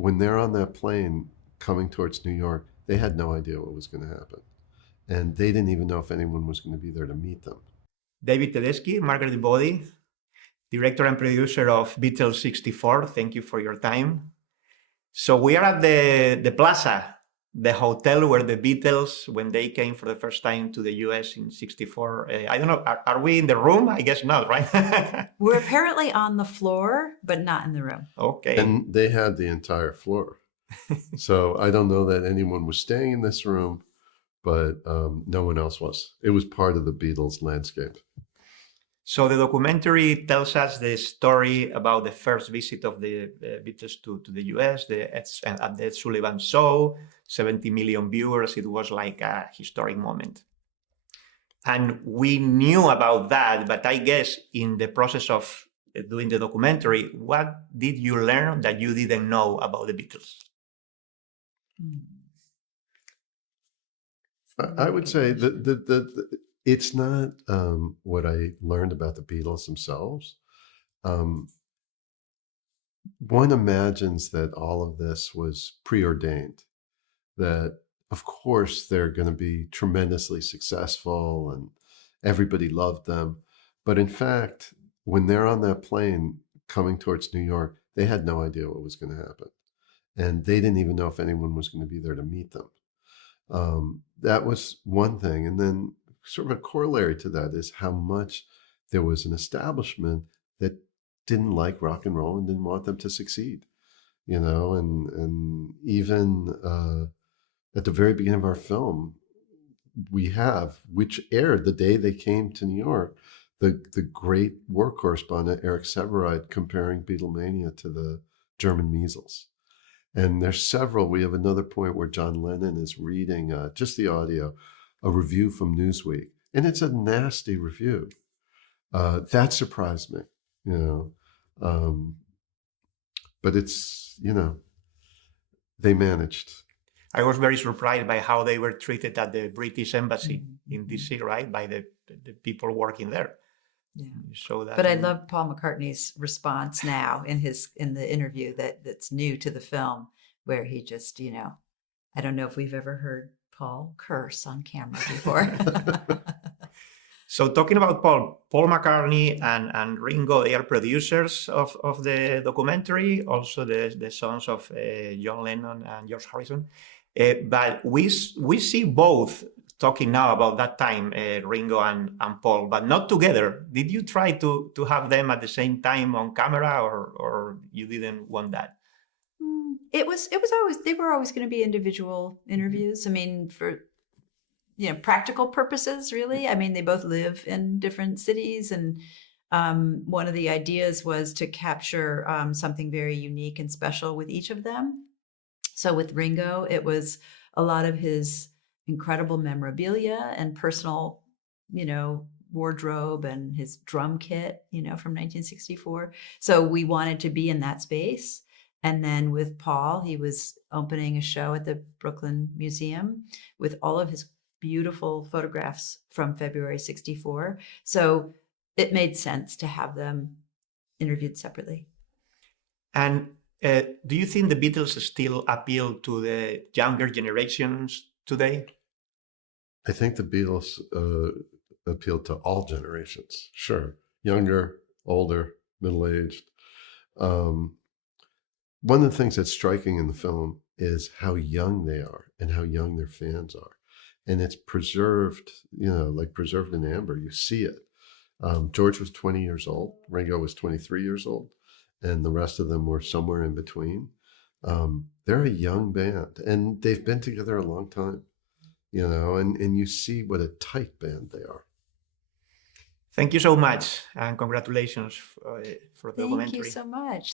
when they're on that plane coming towards New York, they had no idea what was going to happen. And they didn't even know if anyone was going to be there to meet them. David Tedeschi, Margaret Bodde, director and producer of Beatles 64. Thank you for your time. So we are at the Plaza, the hotel where the Beatles, when they came for the first time to the US in 64, I don't know, are we in the room? I guess not, right? We're apparently on the floor, but not in the room. Okay. And they had the entire floor. So I don't know that anyone was staying in this room, but no one else was. It was part of the Beatles landscape. So the documentary tells us the story about the first visit of the Beatles to the US, at the Ed Sullivan Show, 70 million viewers. It was like a historic moment. And we knew about that, but I guess in the process of doing the documentary, what did you learn that you didn't know about the Beatles? I would say that it's not what I learned about the Beatles themselves. One imagines that all of this was preordained, that of course they're going to be tremendously successful and everybody loved them. But in fact, when they're on that plane coming towards New York, they had no idea what was going to happen. And they didn't even know if anyone was going to be there to meet them. That was one thing. And then sort of a corollary to that is how much there was an establishment that didn't like rock and roll and didn't want them to succeed, and even at the very beginning of our film, we have, which aired the day they came to New York, the great war correspondent, Eric Severide, comparing Beatlemania to the German measles. And there's several. We have another point where John Lennon is reading just the audio, a review from Newsweek, and it's a nasty review. That surprised me, but it's, they managed. I was very surprised by how they were treated at the British Embassy in DC, right? By the people working there. Yeah. So that, but I love Paul McCartney's response now in the interview that's new to the film, where he just, I don't know if we've ever heard Paul curse on camera before. So talking about Paul McCartney and Ringo, they are producers of the documentary, also the sons of John Lennon and George Harrison. But we see both talking now about that time, Ringo and Paul, but not together. Did you try to have them at the same time on camera, or you didn't want that? It was always, they were always going to be individual interviews. I mean, for practical purposes, really. I mean, they both live in different cities, and one of the ideas was to capture something very unique and special with each of them. So with Ringo, it was a lot of his incredible memorabilia and personal, wardrobe and his drum kit, from 1964. So we wanted to be in that space. And then with Paul, he was opening a show at the Brooklyn Museum with all of his beautiful photographs from February 64. So it made sense to have them interviewed separately. And do you think the Beatles still appeal to the younger generations today? I think the Beatles appealed to all generations. Sure. Younger, older, middle-aged. One of the things that's striking in the film is how young they are and how young their fans are. And it's preserved, like preserved in amber. You see it. George was 20 years old. Ringo was 23 years old. And the rest of them were somewhere in between. They're a young band, and they've been together a long time, and you see what a tight band they are. Thank you so much, and congratulations for the documentary. Thank you so much.